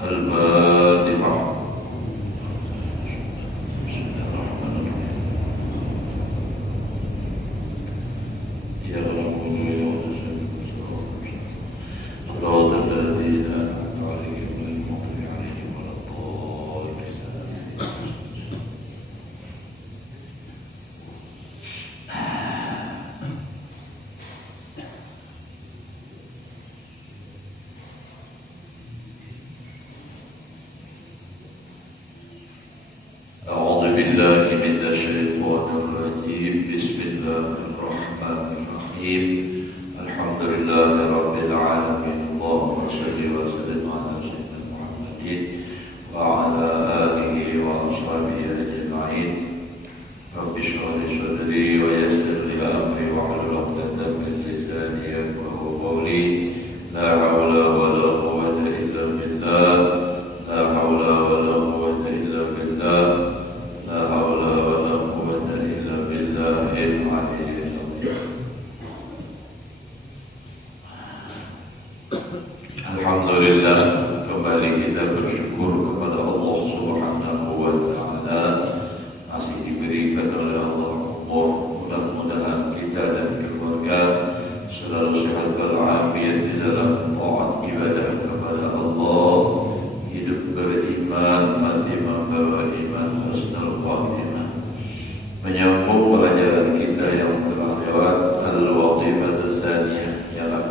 Al-Fatihah. Alhamdulillah, kembali kita bersyukur kepada Allah Subhanahu wa Ta'ala, masih diberikan oleh Allah umur. Mudah-mudahan kita dan keluarga selalu sehat walafiat di dalam taat ibadah kepada Allah, hidup beriman, mati membawa iman, husnul khatimah. Menyambung pelajaran kita yang telah lewat, al-wadhifah tsaniyah, ialah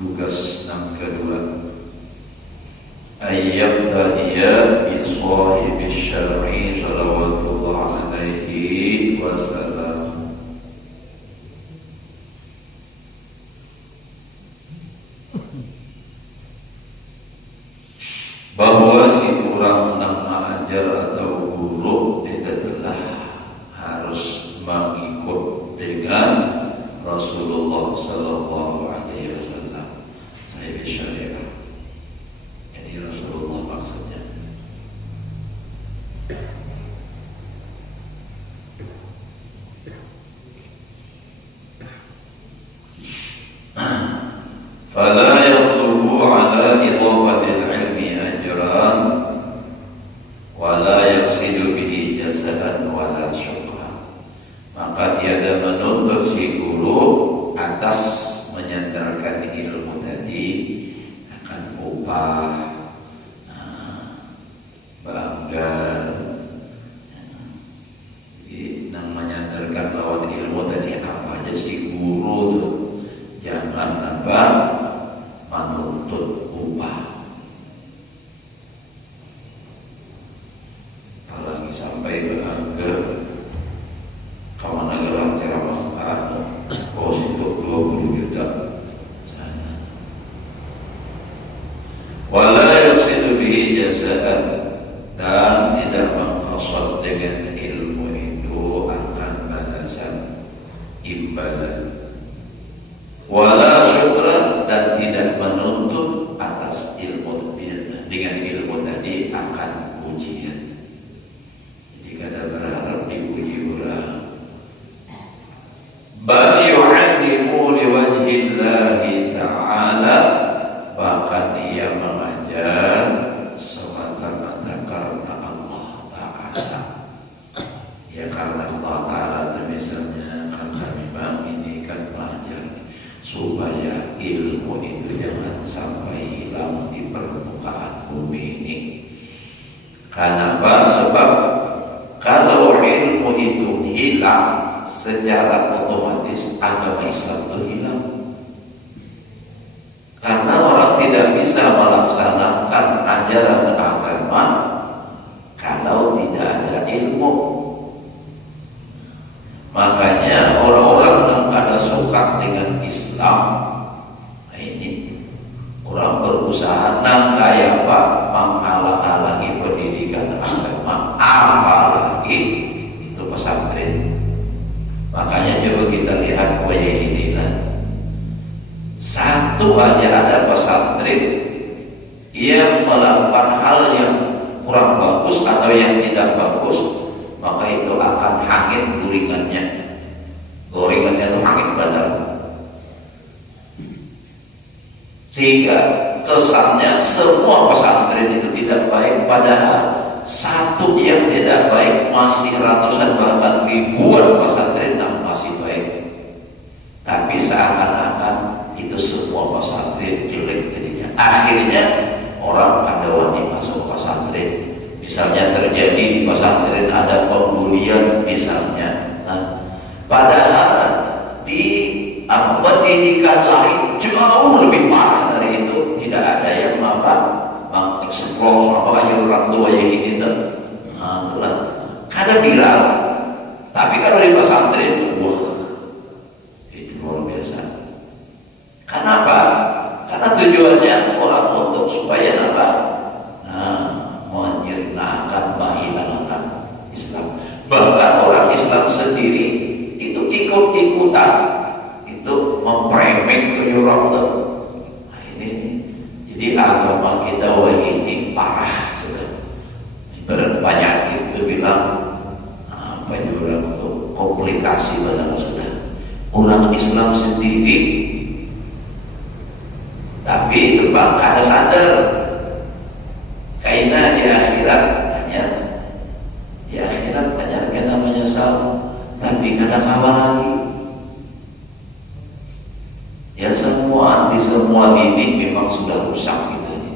tugas kedua, ayyabtadiya bi sahibi syar'i salawatullah alaihi wasallam. Bahwa si orang nak mengajar atau guru itu adalah harus mengikut dengan Rasulullah sallallahu alaihi wasallam. Sahibi syariah. Jadi Rasulullah maksudnya. Fala yatlubu ala idhafatil ilmi ajran wala yaqsidu bihi jazadan wala syukran. Maka tiada menuntut si guru atas menyandarkan ilmu tadi akan upah, bangga. Jadi yang menyandarkan lawan ilmu tadi apa aja si guru tuh, jangan apa menuntut upah. Apalagi sampai bangga kawan negara ceramah kos itu 20 juta sana. Wala yuksidu bihi jazaan, dan tidak mengqasad dengan ilmu itu akan balasan imbalan. Wala syukran, dan tidak menuntut atas ilmu dengan ilmu tadi akan ujian. Jadi kada berharap diuji orang. Bal yu'allimu liwajhillahi ta'ala, bahkan ia mengajar semata-mata karena Allah Ta'ala. Ya karena Allah Ta'ala, misalnya karena memang ini kan pelajar supaya ilmu itu jangan sampai hilang di permukaan bumi ini. Kenapa? Sebab kalau ilmu itu hilang, secara otomatis agama Islam itu hilang. Karena orang tidak bisa melaksanakan ajaran agama kalau tidak ada ilmu. Makanya orang-orang yang kada suka dengan Islam, nah ini orang berusaha nangkaya apa menghalang-halangi pendidikan agama, apalagi itu pesantren. Makanya coba kita lihat wajah ini, satu aja ada pesantren yang melakukan hal yang kurang bagus atau yang tidak bagus, maka itu akan hangit gorengannya. Gorengannya itu hangit badan. Sehingga kesannya semua pesantren itu tidak baik, padahal satu yang tidak baik masih ratusan bahkan ribuan pesantren yang masih baik. Tapi seakan-akan itu semua pesantren jelek jadinya. Akhirnya orang pada wani masuk pesantren. Misalnya terjadi di pesantren ada pembulian misalnya. Nah, padahal di pendidikan lain jauh lebih parah dari itu. Tidak ada yang mengeksplor orang tua yang ini dan karena viral. Tapi kalau di pesantren wah, itu luar biasa. Kenapa? Karena tujuannya orang untuk supaya apa? Menyirnakan, menghilangkan Islam. Bahkan orang Islam sendiri itu ikut-ikutan itu memframing orang tuh. Nah, ini jadi agama kita wah ini parah sudah. Ibarat penyakit itu bilang apa juga untuk komplikasi padahal sudah. Orang Islam sendiri tapi itu bang kada sadar karena di akhirat hanya kena menyesal tapi kada kawan lagi. Ya di semua didik memang sudah rusak kita ini.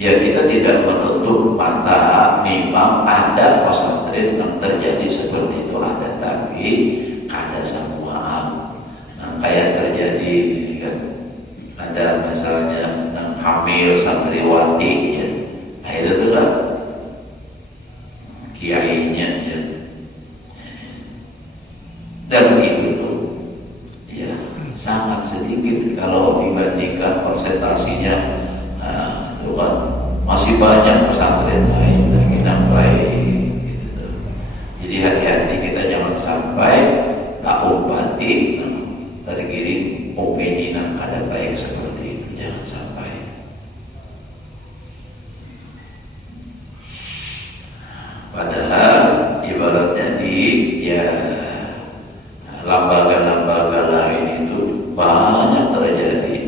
Ya kita tidak menutup mata, memang ada pesantren yang terjadi seperti itu ada, tapi ada semuaan. Nah, kayak terjadi kan, ada misalnya yang hamil santriwati ya, nah itu tuh kan kiainya ya. Dan itu tuh ya sangat sedikit kalau dibandingkan persentasinya. Nah, itu kan masih banyak pesantren lain lagi yang baik gitu. Jadi hati-hati kita jangan sampai tak obati tergiring opini yang ada baik seperti itu, jangan sampai. Padahal ibaratnya di ya lembaga-lembaga lain itu banyak terjadi,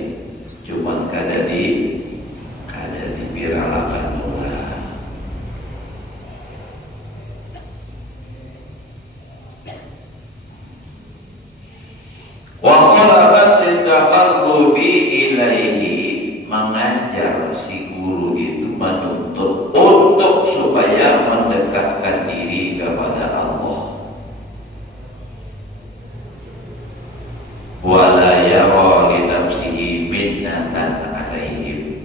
cuman kada diviralkan pula. Wa qalabat litaqarrubi ilaihi, mengajar si guru itu menuntut untuk supaya mendekatkan diri kepada Allah. Wala yara li nafsihi minnatan alaihim,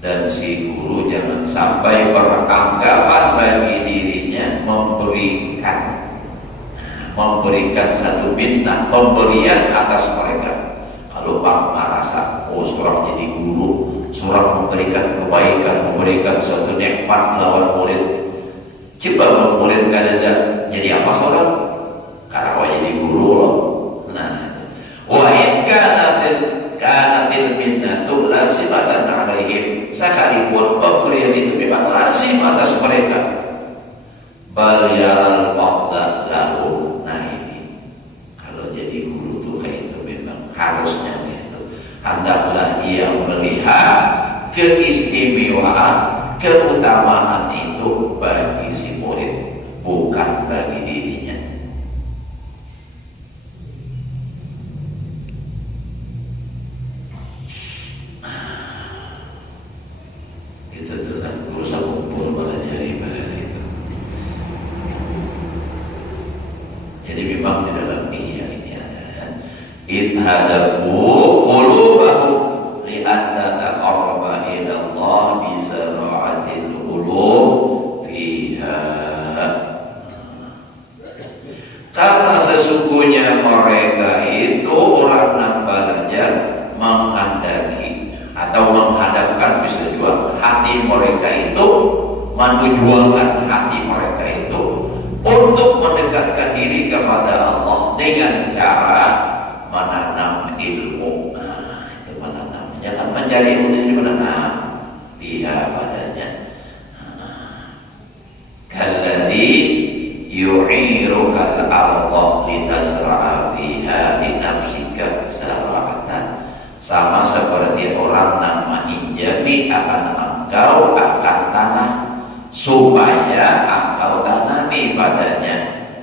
dan si guru jangan sampai beranggapan bagi dirinya memberikan satu minnah, pemberian atas mereka. Kalau Pak merasa seorang jadi guru, seorang memberikan kebaikan, memberikan suatu nikmat lawan murid, coba murid kada jadi apa seorang? Karena kau jadi guru loh. Nah, wa in kanatil minnatu lazimatan alaihim, sekalipun pemberian itu memang lazim atas mereka, bal yaral fadla lahu. Nah ini kalau jadi guru tuh kayak itu memang harusnya itu hendaklah ia melihat keistimewaan, keutamaan itu bagi si murid, bukan bagi dirinya. Itu tuh kan urusan kumpul pada hari-hari itu. Jadi memang di dalam ini ada idhadabu qulubahum li'anna taqarraba ila Allah bi zara'atil qulub fiha. Karena sesungguhnya mereka itu orang yang belajar menghendaki atau menghadapkan, bisa juga hati mereka itu, menjualkan hati mereka itu untuk mendekatkan diri kepada Allah dengan cara menanam ilmu. Nah, itu menanam, jangan mencari ilmu, jadi menanam biha padanya. Kalladzi yu'iruka al-ardha litazra'a fiha li nafsika zara'atan, sama akan engkau akan tanah, supaya engkau tanami padanya,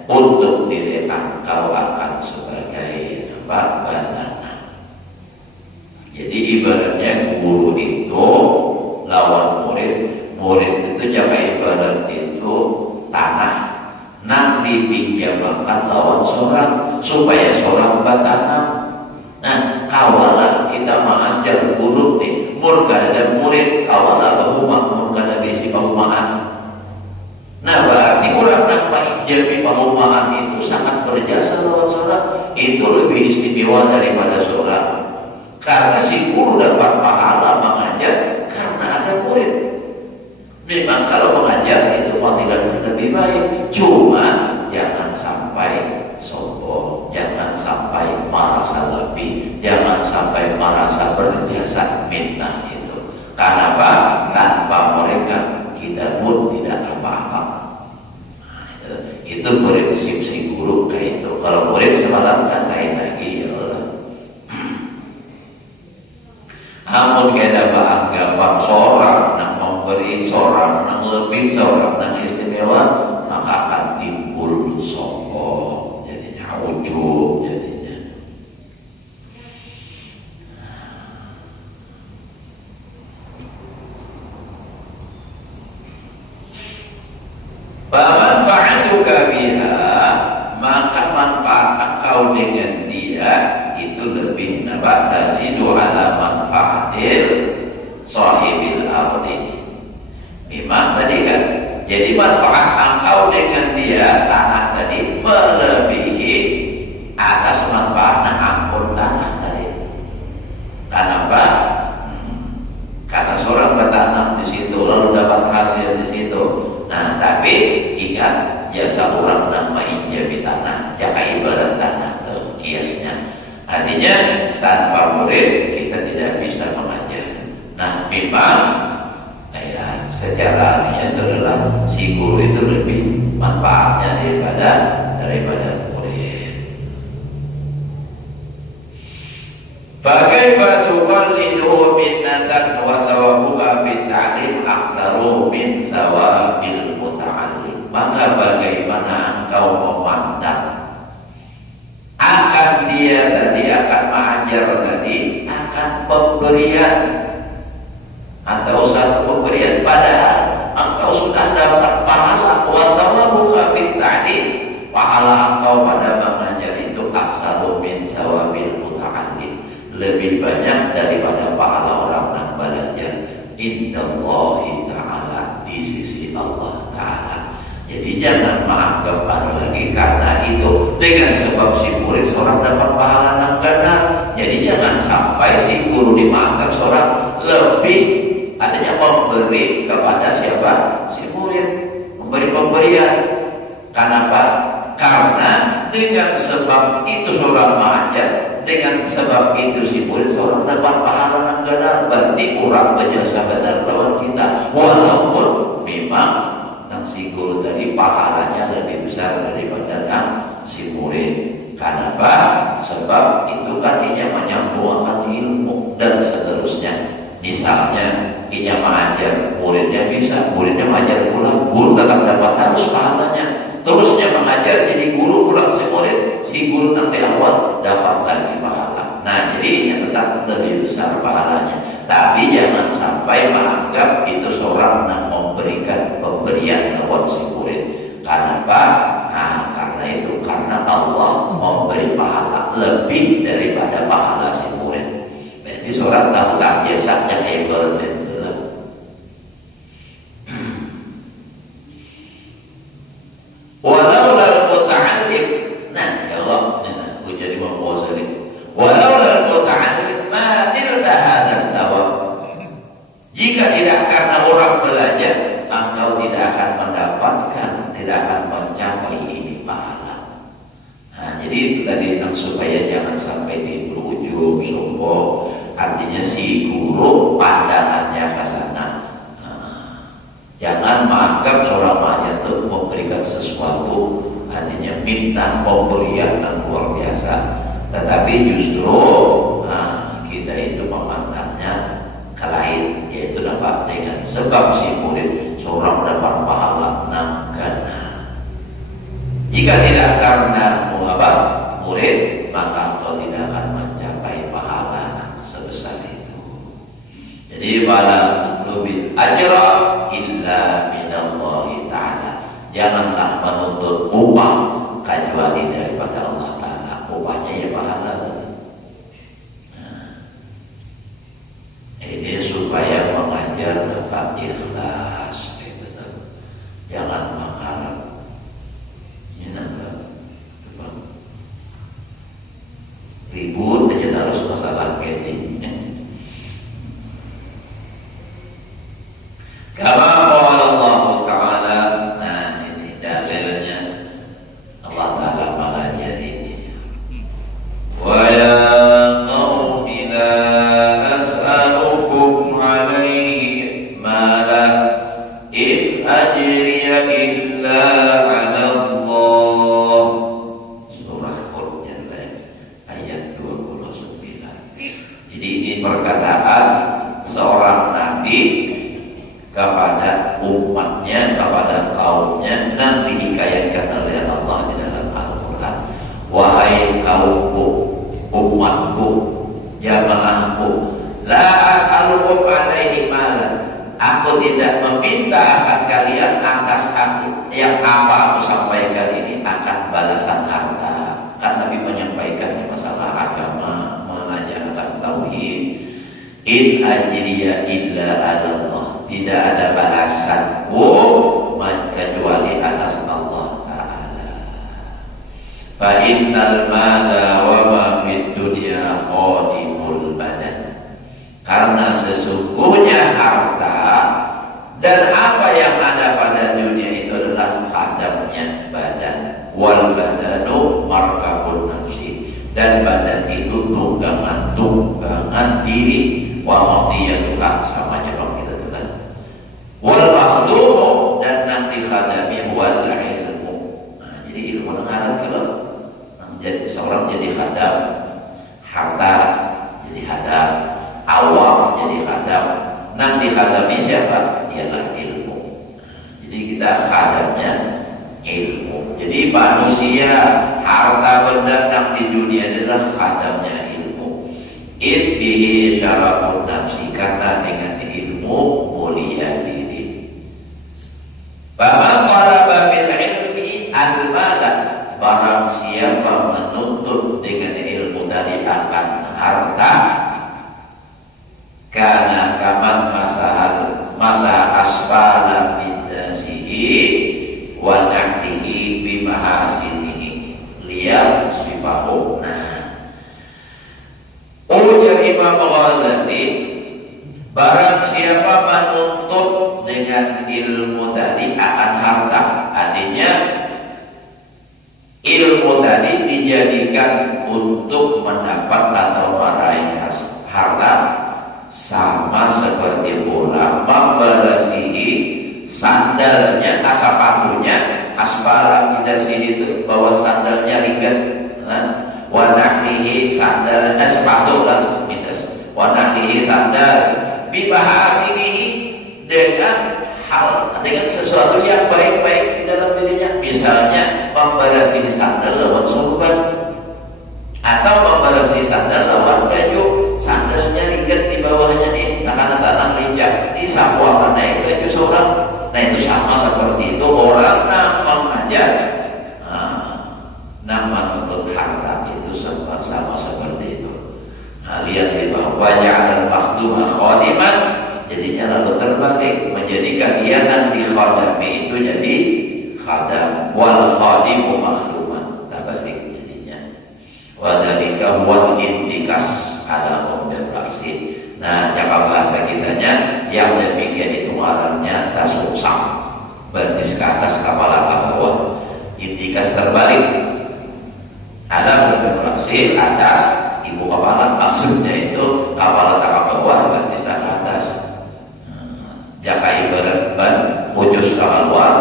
untuk diri engkau akan sebagai tanah. Jadi ibaratnya guru itu lawan murid, murid itu jaga ibarat itu tanah, nang dipinjamkan lawan seorang supaya seorang bertanam. Nah, kawalah kita mengajar guru nih, murkada dan murid, kawalah bahuma murkada besi bahumaan. Nah, berarti orang nak menjadi bahumaan itu sangat berjasa lawan seorang, itu lebih istimewa daripada seorang. Karena si guru dapat pahala mengajar karena ada murid. Memang kalau mengajar itu fadilahnya lebih baik, cuma jangan sampai sombong, jangan sampai merasa lebih, jangan sampai merasa berjasa minta itu. Karena apa? Tanpa mereka kita pun tidak apa-apa. Itu prinsip si guru kayak itu. Kalau murid semalam kan lain lagi, ya Allah. Amun kita beranggapan seorang nak memberi, seorang nak lebih, seorang nak istimewa, maka akan timbul sombong, jadinya ujub, jadinya. Famanfa'atuka biha, maka manfaat engkau dengan dia itu lebih nabat tazidu ala manfaatil sahibil ardi. Memang tadi kan, jadi manfaat engkau dengan dia tanah tadi melebihi atas manfaatnya ampun tanah tadi. Kenapa? Karena seorang bertanam di situ lalu dapat hasil di situ. Nah, tapi ingat jasa orang nama injabi tanah, jaka ibarat tanah tuh kiasnya. Artinya tanpa murid kita tidak bisa mengajar. Nah, memang ya secara artinya itu adalah si guru itu lebih manfaatnya daripada murid. Bagaimana tuqallidu minnatan wa sawabuha fit ta'lim aksaru min sawabil muta'allim. Maka bagaimana engkau memandang akan dia tadi, akan mengajar tadi, akan pemberian atau satu pemberian, padahal engkau sudah dapat pahala wa sawabuha fit ta'lim, pahala engkau pada mengajar itu aksaru min sawabil muta'allim, lebih banyak daripada pahala orang yang belajar. Indallahi ta'ala, di sisi Allah Ta'ala. Jadi jangan menganggap ada lagi karena itu dengan sebab si murid seorang dapat pahala yang benar. Jadi jangan sampai si guru dianggap seorang lebih, artinya memberi kepada siapa? Si murid, memberi pemberian. Kenapa? Karena dengan sebab itu seorang mengajar, dengan sebab itu si murid seorang dapat pahala yang benar. Berarti orang berjasa benar lawan kita, walaupun memang si guru tadi pahalanya lebih besar daripada si murid. Kenapa? Sebab itu katanya menyambungkan ilmu dan seterusnya. Misalnya dia mengajar, muridnya bisa, muridnya mengajar pula, guru tetap dapat harus pahalanya. Terusnya mengajar jadi guru pulang si murid, si guru nanti awal dapat lagi pahala. Nah, jadi yang tetap lebih besar pahalanya. Tapi jangan sampai menganggap itu seorang yang memberikan pemberian lewat si murid. Kenapa? Nah, karena itu, karena Allah memberi pahala lebih daripada pahala si murid. Jadi seorang tahu tak jasanya kayak berarti. Walau lal muta'allim, nah ya Allah, nah gue jadi mau puasa nih. Walau lal muta'allim, ma nilta hadas sawab. Jika tidak karena orang belajar, engkau tidak akan mendapatkan, tidak akan mencapai ini pahala. Nah, jadi itu tadi supaya jangan sampai timbul ujub, sombong. Artinya si guru pandangannya ke sana. Jangan menganggap seorang pengajar itu memberikan sesuatu, artinya minta pemberian yang luar biasa. Tetapi justru kita itu memandangnya ke lain, yaitu apa? sebab si murid seorang dapat pahala 6 ganda. Jika tidak karena murid, maka engkau tidak akan mencapai pahala sebesar itu. Jadi wala tutlubil ajra illa minallahi ta'ala. Janganlah menuntut upah kecuali daripada Allah Ta'ala. Upahnya ya pahala. Ini supaya mengajar tetap ikhlas. Jangan mengharap. Ini nampak ribut aja harus masalah gini. Kama qala Allah Ta'ala. Nah ini dalilnya Allah Ta'ala mengajari ini. Wa ya qaumi la as'alukum alaihi mala in ajriya illa ala Allah. Surah Al-Jannah ayat 29. Jadi ini perkataan seorang nabi kepada umatnya, kepada kaumnya, dan dihikayatkan oleh Allah di dalam Al-Quran. Wahai kaumku, umatku, jamaahku, la as'alukum alaihi malan. Aku tidak meminta akan kalian atas aku yang apa aku sampaikan ini akan balasan harta. Kan Nabi menyampaikan masalah agama, mengajarkan tauhid. In ajriya illa ala Allah. Tidak ada balasanku kecuali atas Allah Ta'ala. Fa innal mala wa ma fid dunya qadimul badan. Karena sesungguhnya harta dan apa yang ada pada dunia itu adalah khadamnya badan. Wal badanu markabun nafsi. Dan badan itu tunggangan diri. Wa maqdiyatuha samanya kalau kita telah. Wal makhdumu dan nanti khadami wal ilmu. Nah, jadi ilmu ngarang kalau jadi seorang jadi khadam, harta jadi khadam, awam jadi khadam. Nanti khadami siapa? Ialah ilmu. Jadi kita khadamnya ilmu. Jadi manusia harta benda yang di dunia adalah khadamnya ilmu. Bihi syarafun nafsi, karena dengan ilmu mulia diri. Faman talaba bil ilmi al-mala, barang siapa menuntut dengan ilmu dari akan harta, kana kaman masa asfala bidasihi wa na'dihi bimahasinihi liyar sifahuna. Ujar Imam Ghazali, barang siapa menuntut dengan ilmu tadi akan harta, artinya ilmu tadi dijadikan untuk mendapat atau meraih harta, sama seperti bola membalasihi sandalnya, sepatunya, asfala kita sini itu bawah sandalnya ringan, wanaklihi sandal sepatu dan semisal wanaklihi sandal bibahasinihi dengan sesuatu yang baik-baik di dalam dirinya, misalnya membarasi sandal lawan sorban atau membarasi sandal lawan baju, sandalnya ringan di bawahnya nih tanah lincah disapu akan naik baju seorang. Nah itu sama seperti itu orang mengajar menuntut harta itu sama seperti itu. Nah, lihat di bawah wajah al-makhdumah khadiman, jadinya lalu terbalik menjadikan dia nanti khadami itu jadi khadam, wal khadimu makhduman, terbalik jadinya. Wadhalika wal intikas ala umum praksi. Nah, jaka bahasa kitanya yang demikian itu artinya tasawuf, bertis ke atas kepala ke bawah, intikas terbalik. Ada berfungsi atas ibu kepala, maksudnya itu kepala tak ke bawah, batis tak ke atas. Jaka ibarat ban ujus ke luar,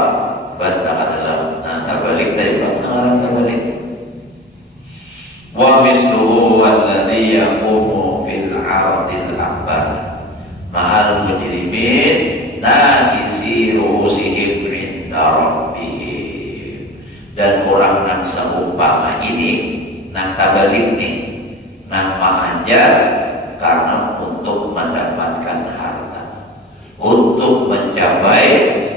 ban tak ke dalam. Nah terbalik dari belakang terbalik. Wa misluhu walladhi yaqumu fil ardil akbar ma'al mujrimin, nakisi ru'usihim 'inda rabbihim. Dan orang nang seumpama ini nang tabalik nih, nang mengajar karena untuk mendapatkan harta, untuk mencapai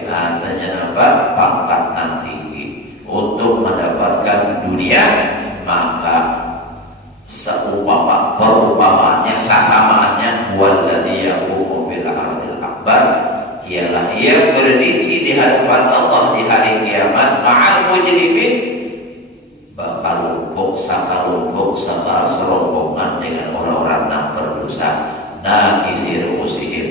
katanya apa pangkat nang tinggi, untuk mendapatkan dunia, maka perumpamaannya, sasamaannya walladzi yaqumu fil ardil akbar, ialah ia berdiri di hadapan Allah di hari kiamat ma'al mujrimin, bakal lumpuk saka serombongan dengan orang-orang yang berdosa. Nakisi ru'usihim,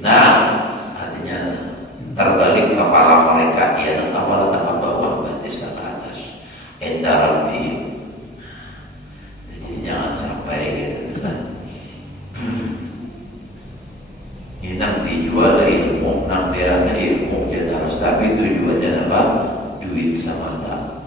nah artinya terbalik kepala mereka, ia tengah ke bawah, batis ke atas. Inda rabbihim, jangan sampai gitu kan. Ini nang dijual ilmu, nang dia ada ilmu kita harus, tapi tujuannya apa? Duit semata.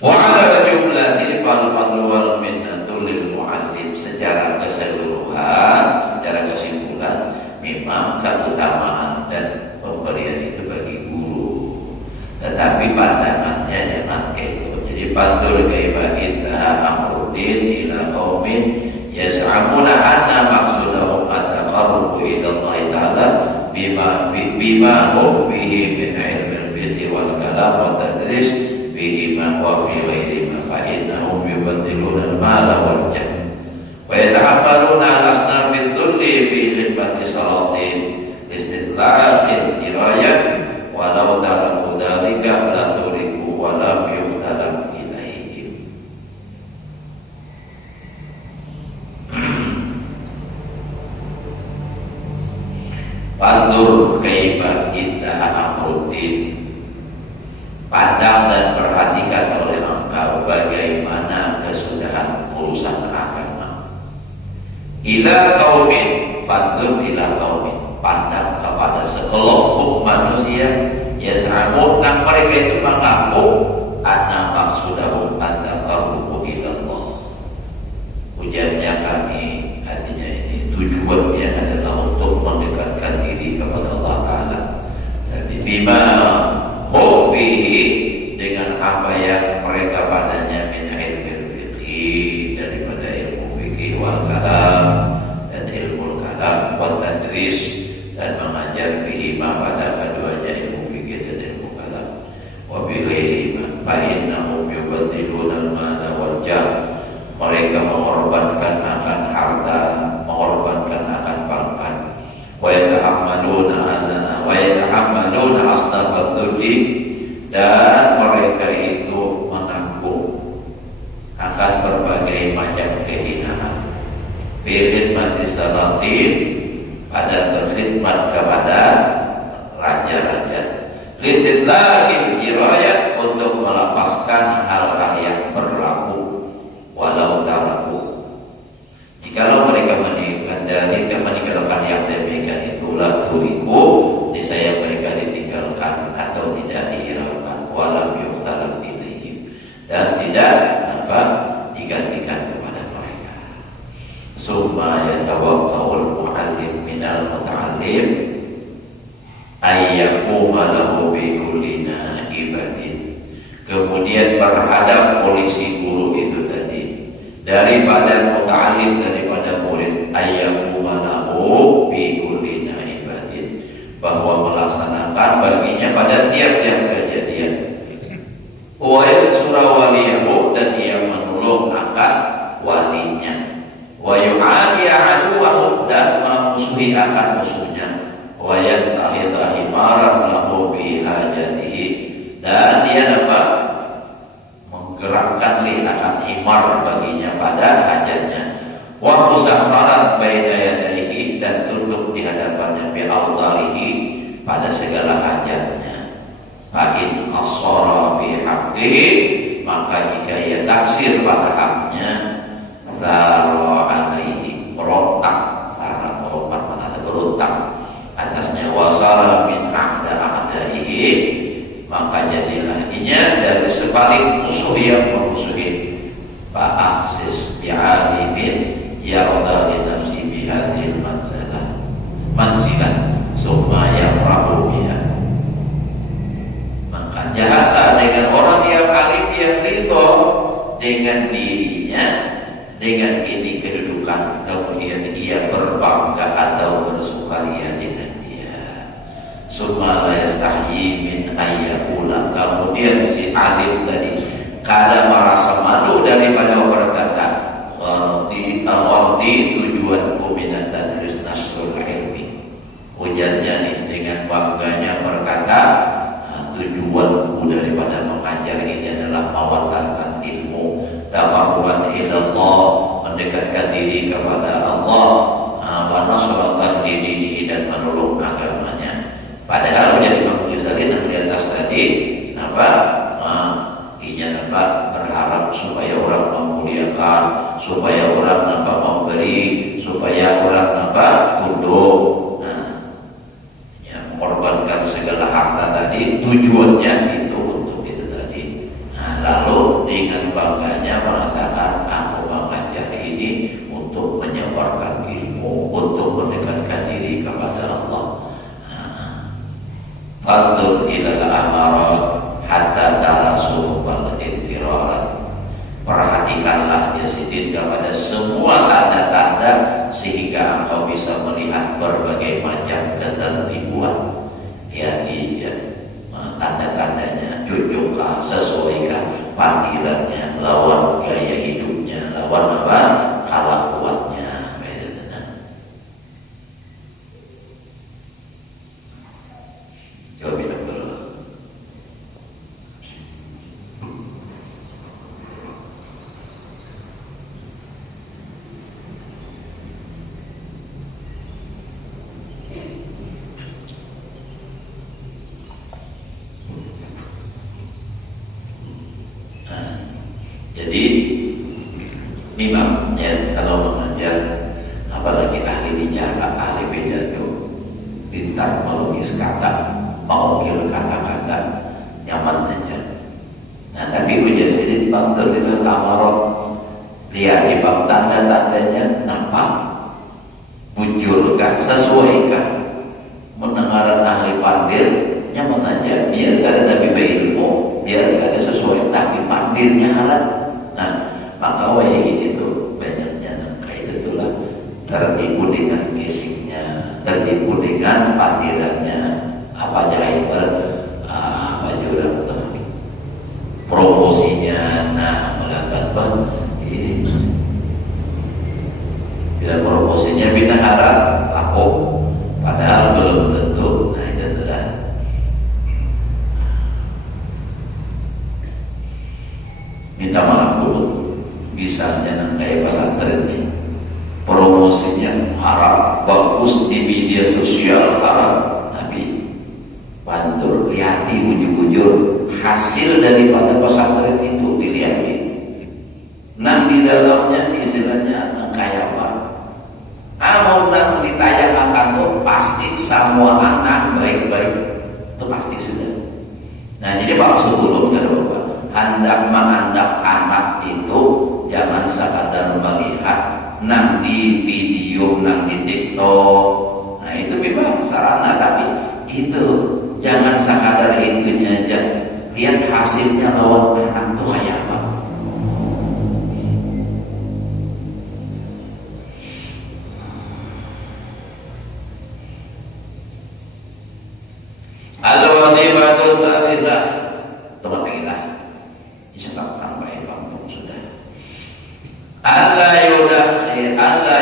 Wa ala jumlati fal-fadlu wal minnatu lil muallim. Secara keseluruhan, secara kesimpulan, memang keutamaan dan pemberian itu bagi guru. Tetapi pandangannya jangan gitu. Jadi pantul kaifa intaha amruddin ila qaumin yas'amuna anna maqsudahum at-taqarrub ila Allah ta'ala bima hum bihi min ilmil fiqh wal kalam wa tadris bihi ma wa fi ghairi ma fa innahum yubaddiluna al-mala wal jah wa yatahammaluna al-asnafid dhulli bi khidmati salatin istidla'il irayat walau dalam dzalika la turiku wa lam yuhtalam ilaihim. Pandur kaifa intaha amruddin. Pandang dan perhatikan oleh engkau bagaimana kesudahan urusan agama. Ila qaumin, pandur ila qaumin, pandang kepada sekelompok manusia yas'amun, yang mereka itu mengaku anna maqsudahum at-taqarrubu ila Allah. Ujarnya kami, artinya ini tujuannya adalah untuk mendekatkan diri kepada Allah Ta'ala. Tapi bima hum bihi, dengan apa yang mereka padanya min ilmil fiqh, daripada ilmu fikih wal kalam dan ilmu kalam wa tadris, dan mengajar bihi ma pada keduanya ilmu fikih dan ilmu kalam. Wa bi ghairi ma fa innahum yubaddiluna al-mala wal jah, mereka mengorbankan akan harta, mengorbankan akan pangkat. Wa yatahammaluna asnafad dhulli, dan mereka itu menanggung akan berbagai macam kehinaan. Bi khidmati salatin, pada berkhidmat kepada raja-raja. Listidlaqil irayat, untuk melepaskan hal-hal yang berlaku. Walau talaku, jikalau mereka meninggalkan yang demikian itulah turiku, niscaya mereka ditinggalkan atau tidak dihiraukan. Walam yuhtalam ilaihim, dan tidak digantikan kepada mereka. Summa yatawaqqa'ul mu'allim minal muta'allim ayyaquma lahu bi kulli na'ibatin. Kemudian berhadap polisi guru itu tadi, daripada muta'allim, daripada murid, ayyaquma lahu bi kulli na'ibatin, bahwa melaksanakan baginya pada tiap-tiap kejadian. Wa yansura waliyahu, dan ia menolong akan walinya. Wa yu'adi aduwahu, dan memusuhi akan musuhnya. Wa yantahidha himaran lahu bi hajatihi, dan dia dapat menggerakkan akan himar baginya pada hajatnya. Wa musaffarat baina yadayhi, dan tunduk di hadapannya bi awdarihi, pada segala hajatnya. Fa in asara fi haqqihi, maka jika ia taksir pada haknya, sara alaihi, berontak, sara melompat mana berontak atasnya, wasara min a'daihi, maka jadilah inya dari sebalik musuh yang memusuhi. Fa ahsis bi'alimin yarda li nafsi hadhil manzilah summa yafrahu biha. Maka janganlah dengan orang yang alim yang ridho dengan dirinya, dengan ini kedudukan, kemudian ia berbangga atau bersukaria dengan dia. Summa la yastahyi min ayyakula, kemudian si alim tadi kada merasa malu daripada berkata Wardi tujuanku minat tadris nasrul ilmi. Ujarnya nih dengan bangganya berkata, tujuanku daripada mengajar ini adalah mawadatan ilmu, tabarruan ilallah, mendekatkan diri kepada Allah, wa nasratan dinihi, dan menolong agamanya. Padahal menjadi Imam Ghazali di atas tadi berharap supaya orang memuliakan, supaya orang memberi, supaya orang tunduk. Mengorbankan segala harta tadi, tujuannya itu untuk itu tadi. Lalu dengan bangganya mengatakan, aku mengajar ini untuk menyebarkan ilmu, untuk mendekatkan diri kepada Allah. Fatul ilal amarat hatta tarasu bal intirarat. Perhatikanlah ya Sidin kepada semua tanda-tanda sehingga engkau bisa melihat berbagai macam ketertibuan. Yani tanda-tandanya, cocoklah, sesuaikan panggilannya, lawan gaya hidupnya, lawan kelakuannya. Coba bilang dulu. Jadi memang ya, kalau mengajar apalagi ahli bicara, ahli pidato, pintar melukis kata, mengukir kata-kata, nyaman aja. Nah tapi ujar sini dibantu dengan amarat, lihat di bab tanda-tandanya nampak, munculkah, sesuaikah, mendengaran ahli pandir, nyaman aja, biar ada tapi berilmu, biar ada sesuai tapi pandirnya halal. Nah, maka waya ini tuh banyaknya kayak itulah, tertipu dengan casingnya, tertipu dengan pandirannya, apa jahit apa juga promosinya. Nah, mengatakan bila promosinya bina harap laku, padahal belum tentu. Nah itu adalah minta maaf dulu. Misalnya kayak pesantren ini, promosinya harap bagus di media sosial harap, tapi bantur lihati ujung-ujung hasil daripada pesantren itu dilihat. Nang di dalamnya istilahnya kayak apa? Amun nang ditayangkan tuh pasti semua anak baik-baik, itu pasti sudah. Nah jadi maksud dulu kan Bapak, hendak mengandap anak itu jangan sekadar melihat nang di video, nang di TikTok. Nah itu memang sarana, tapi itu jangan sekadar itunya aja, lihat hasilnya lawan anak tuh kayak apa. Al-Wadibatu Salisah, teman lagi insyaallah sampai kampung sudah. Allah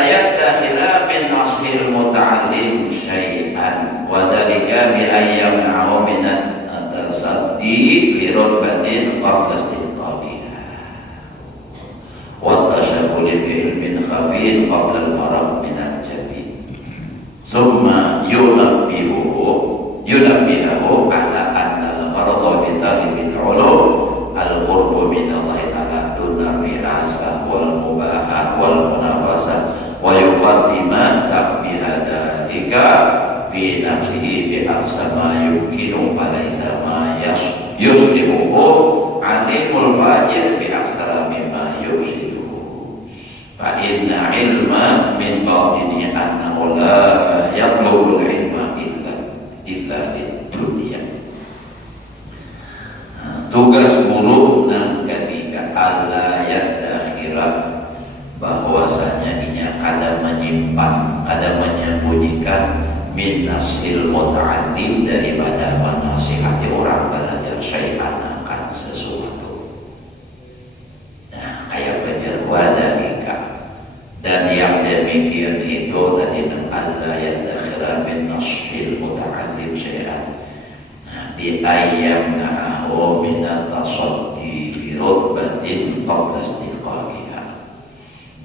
yadakhila min nashil muta'allim syai'an wa dhalika bi ayyam na'u min at-tasaddi li rubbatin qabla istiqaliha wa tashabbul bi ilmin khafin qabla al-faraq min al-jadid summa yunabbihu ala anna al-farada bi talibil ulum al-qurbu min Allah ta'ala duna ri'asah wal mubahah wal munafasah wa yuqaddima tabbihadalika bi nafsihi bi aqsama yumkinu alaysa ma yuslihuhu alimul wajib bi aksara mimma yufsiduhu fa inna innal ilma min batinihi annahu la yatlubul ilma illa lid-dunya. Tugas guru dan ketiga Allah yadakhira, bahwasanya inya ada menyimpan, ada menyembunyikan min nasil muta'allim, daripada menasihati orang belajar syai'an akan sesuatu. Nah, kayak belajar wadalika, dan yang demikian itu tadi Allah yadakhira min nasil muta'allim syai'an bi ayyam na'ahu minat tasaddi bi rutbatin qabla istiqamiha,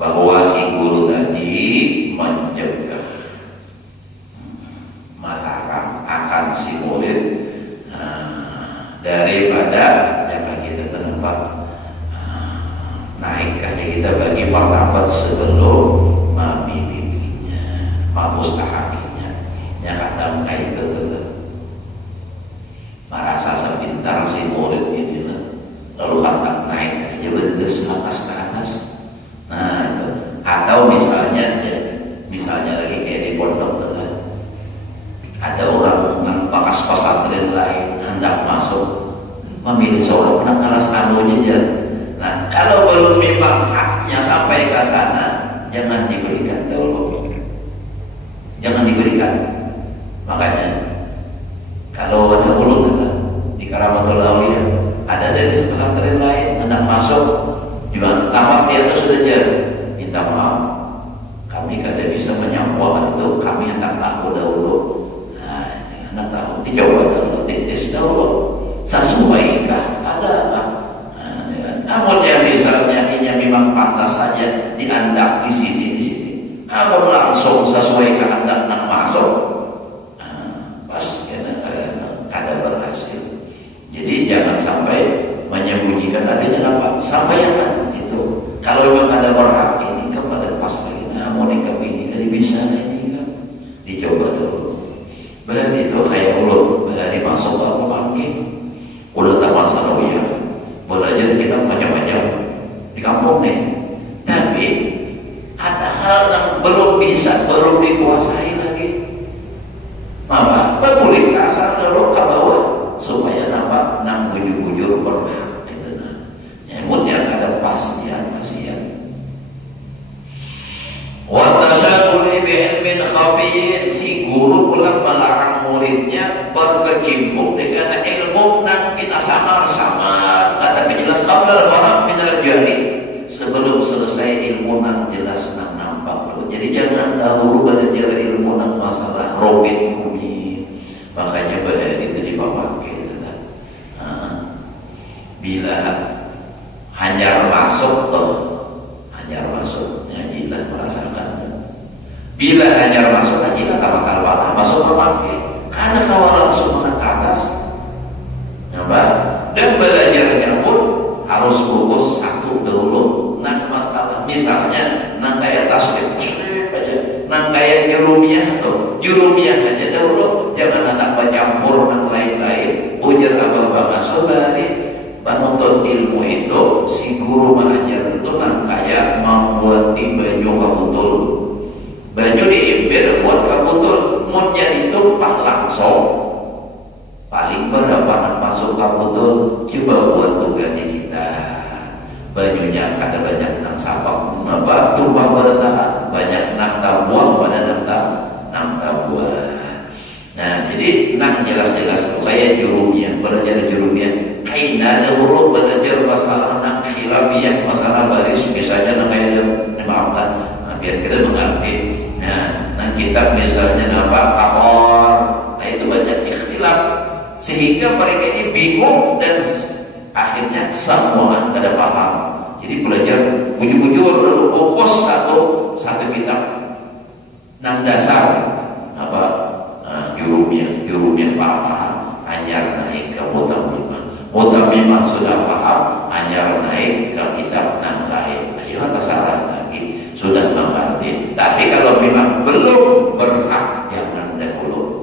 bahwa si guru tadi mencegah, melarang akan si murid daripada jangan kita tempat naikkahnya kita bagi martabat sebelum memilikinya, mustahakinya, yang kata kait itu merasa sepintar si murid ini lah, lalu angkat naik aja berdes atas ke atas. Nah itu. Atau misalnya lagi kayak di pondok lah, ada orang bekas pesantren lain hendak masuk, memilih seorang penakalas anunya aja. Nah kalau belum memang haknya sampai ke sana, jangan diberikan dulu, jangan diberikan. Makanya kalau ada ulun di Karamatul Aulia, ada dari pesantren lain hendak masuk, juga tamat dia itu sudah jadi, minta maaf, kami kada bisa menyampaikan itu, kami hendak tahu dahulu. Nah, hendak tahu, dicoba dahulu, dites dahulu, sesuaikah ada apa? Namun ya misalnya ini memang pantas saja diandak di sini. Namun langsung sesuai kehendak nak masuk, pasti kada berhasil. Jadi jangan sampai menyembunyikan, artinya apa? Sampaikan itu. Kalau memang ada berhak ini kepada pas lagi, mau nikah ini kan bisa ini kan, dicoba dulu. Berarti itu kayak ulun, berarti masuk apa lagi? Udah tamat sanawiyah, belajar kita macam-macam di kampung nih. Tapi ada hal yang belum bisa, belum dikuasai lagi. Maka boleh kasar dulu ke bawah supaya dapat nang bujur-bujur berhak itu nah. Nyamutnya kada pastian kasihan. Wa tasyabuli bi ilmin khafiyin, si guru pula melarang muridnya berkecimpung dengan ilmu nang kita samar-samar kata menjelas qabla al-faraq min al-jahli, sebelum selesai ilmu nang jelas nang nampak. Jadi jangan dahulu belajar ilmu nang masalah rumit. Makanya bahaya itu dipakai itu kan. Bila hanyar masuk toh, hanyar masuk nyajilah merasakan. Bila hanyar masuk nyajilah tawakal wala masuk memakai. Karena kalau langsung ke atas, nampak. Dan belajarnya pun harus fokus satu dahulu. Nah masalah misalnya nang kayak tasbih aja, nang kayak jurumiyah aja dahulu, jangan ada bercampur nang lain-lain. Ujar abah Sobari, penuntut ilmu itu si guru mengajar itu nang kayak membuat baju kabutul, baju diimpir buat kabutul, munnya ditumpah langsung. Paling berapa nang masuk kabutul, coba buat tugas kita. Bajunya kada banyak nang sapang, apa tumpah bertahan, banyak nang tabuang pada nang tabuang. Nah jadi nang jelas-jelas kayak jurumiyah, belajar jurumiyah. Kaina dahulu belajar masalah nang khilafiyah, masalah baris misalnya nang kayak maafkan, biar kita mengerti. Nah nang kitab misalnya apa kabor, nah itu banyak ikhtilaf sehingga mereka ini bingung dan akhirnya semua kada paham. Jadi belajar bujur-bujur lalu fokus satu kitab nang dasar apa jurumiyah paham, hanyar naik ke mutamimah sudah paham, hanyar naik ke kitab nang lain. Ayo tersalah lagi sudah mengerti. Tapi kalau memang belum berhak jangan dahulu.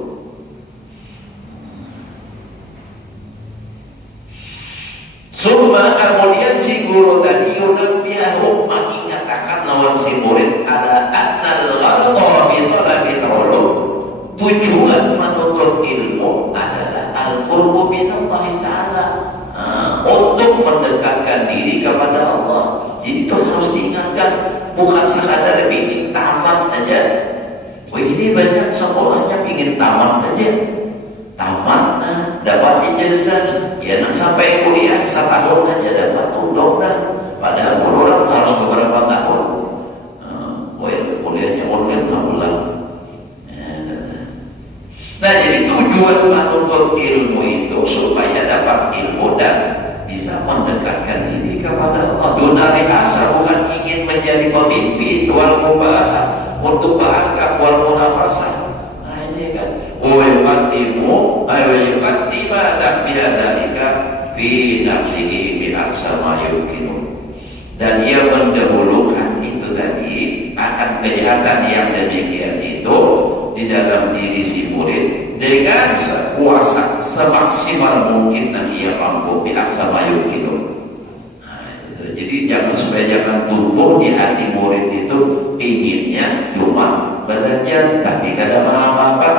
Kemudian si guru tadi yunabbihu mengatakan lawan si murid tujuan menuntut ilmu adalah al-qurbu minallahi ta'ala, untuk mendekatkan diri kepada Allah. Jadi itu harus diingatkan, bukan sekadar ingin tamat aja. Wah, ini banyak sekolahnya ingin tamat aja, tamat dapat ijazah, ya nak sampai kuliah 1 tahun aja dapat tudong dah. Padahal orang harus beberapa tahun. Kuliahnya online alhamdulillah. Nah, jadi tujuan menuntut ilmu itu supaya dapat ilmu dan bisa mendekatkan diri kepada Allah. Dunari asa, bukan ingin menjadi pemimpin wal mubarak, untuk beranggap wal munafasah. Nah ini kan wa yuqaddimu ay wa yuqaddima biadzalika fi nafsihi bi aqsa ma yumkinu. Dan ia mendahulukan itu tadi akan kejahatan yang demikian itu di dalam diri si murid dengan sekuasa semaksimal mungkin yang ia mampu biasa mayuk gitu. Jadi supaya jangan tumbuh di hati murid itu inginnya cuma belajar tapi kada paham apa,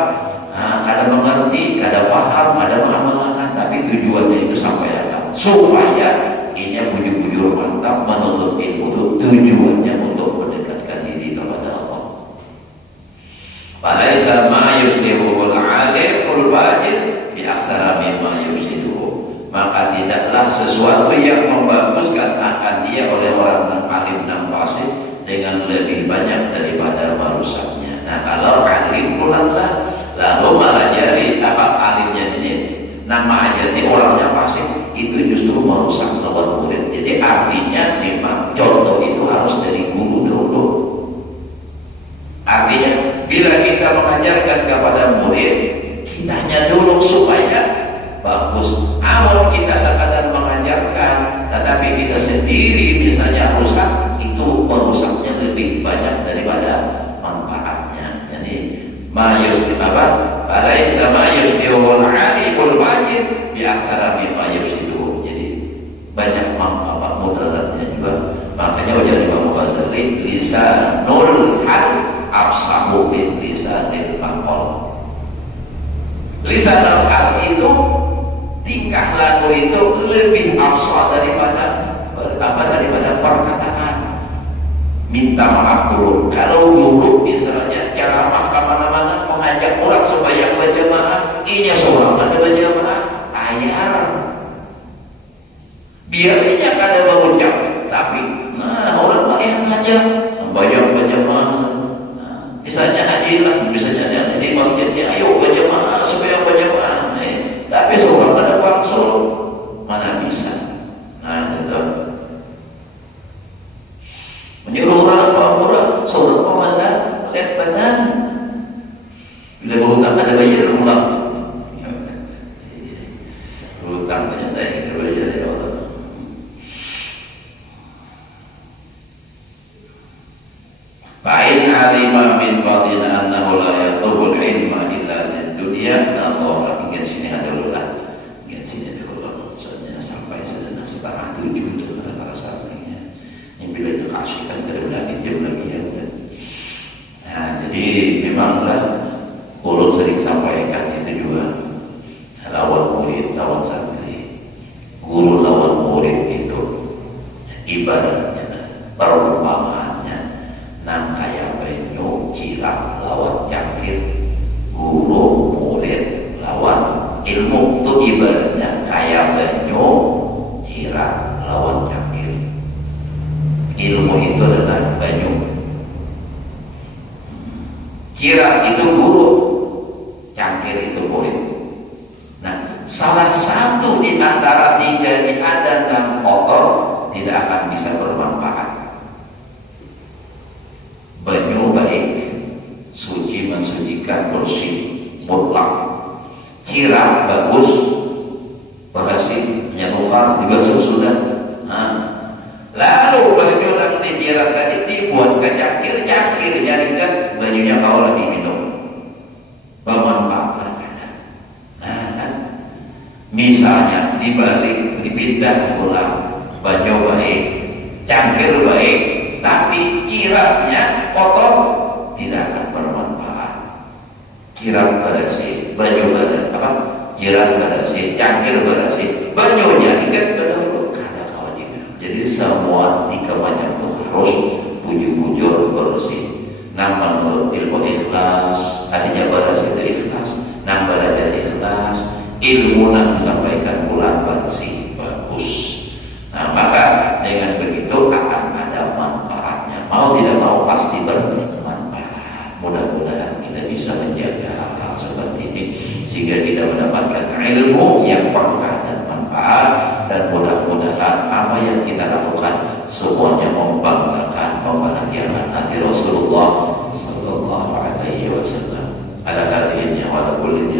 kada mengerti, kada paham, kada mengamalkan, tapi tujuannya itu sampai apa? Supaya ini bujur-bujur mantap menuntut ilmu itu tujuannya untuk mendekatkan diri kepada Allah. Falaisa ma yuslihul alimul wajib bi aksara mimma yufsiduhu. Maka tidaklah sesuatu yang membaguskan akan dia oleh orang yang alim dan fasih dengan lebih banyak daripada merusaknya. Nah, kalau alim pulanglah lalu melajari apa alimnya ini, nama ajar ini orangnya fasih, itu justru merusak sobat murid. Jadi artinya memang contoh itu harus dari guru dulu. Artinya bila kita mengajarkan kepada murid, kitanya dulu supaya bagus. Awal kita sekadar mengajarkan, tetapi kita sendiri misalnya rusak, itu merusaknya lebih banyak daripada manfaatnya. Jadi mayus apa? Alaisa mayus diul alimul wajib bi aksara mimma yufsidu. Jadi banyak manfaat mudaratnya juga. Makanya ujar Imam Ghazali, lisanul hal afsahu min lisanil maqal. Lisanul hal itu tingkah laku itu lebih afsah daripada perkataan. Minta maaf dulu. Kalau dulu misalnya ceramah kemana-mana mengajak orang supaya berjamaah, ini seorang ada berjamaah, ayar. Biarnya kada mengucap, tapi orang melihat saja banyak berjamaah. Misalnya haji lah, misalnya di masjidnya, ayo berjamaah supaya berjamaah. Tapi seorang ada bangsul, mana bisa? Nah, itu menyuruh orang pura-pura, seorang pemandan, lihat badan. Bila berhutang ada bayar ulang. Berhutang ternyata ada bayar ya Allah. Fa'in alima min batina annahu la yatubul ilma illa lid dunya. Allah ingin sini ada dulu lah. Ingin sini dulu lah. Soalnya sampai sudah sekarang 7 itu para sahabatnya. Ini bila dikasihkan terlalu jam lagi ya. Nah, jadi memanglah ulun sering sampaikan itu juga. Lawan murid, lawan santri. Guru lawan murid itu ibaratnya perumpamaannya nang kaya banyu cirap lawan cangkir. Guru murid lawan ilmu itu ibaratnya kaya banyu cirap lawan cangkir. Ilmu itu adalah banyu, cirap itu guru, cangkir itu murid. Nah, salah satu di antara tiga ini ada dan kotor, tidak akan bisa bermanfaat. Banyu baik, suci mensucikan, bersih, mutlak. Cirap bagus, berhasil, menyembuhkan, dibasuh sudah. Lalu banyu nanti cirap tadi dibuat ke cangkir, cangkir jaringkan, banyunya kau lagi minum. Bermanfaat ada. Misalnya dibalik, dipindah pulang, banyu baik, cangkir baik, tapi cirapnya kotor, tidak akan bermanfaat. kirap barasi, baju apa? Jirah barasi, cangkir barasi, banyonya ikan kadang kada kewajiban. Jadi semua 3 banyak itu harus bujur-bujur bersih. Namun ilmu ikhlas, adanya barasi itu ikhlas, nang belajar ikhlas, ilmu yang disampaikan bulan bersih bagus. Nah maka dengan begitu akan ada manfaatnya. Mau tidak mau pasti bermanfaat. Mudah-mudahan kita bisa menjaga hal-hal seperti ini sehingga kita mendapatkan ilmu yang berkah dan manfaat, dan mudah-mudahan apa yang kita lakukan semuanya membanggakan, membahagiakan hati Rasulullah sallallahu alaihi wasallam. Ala hadhihi wa ala kulli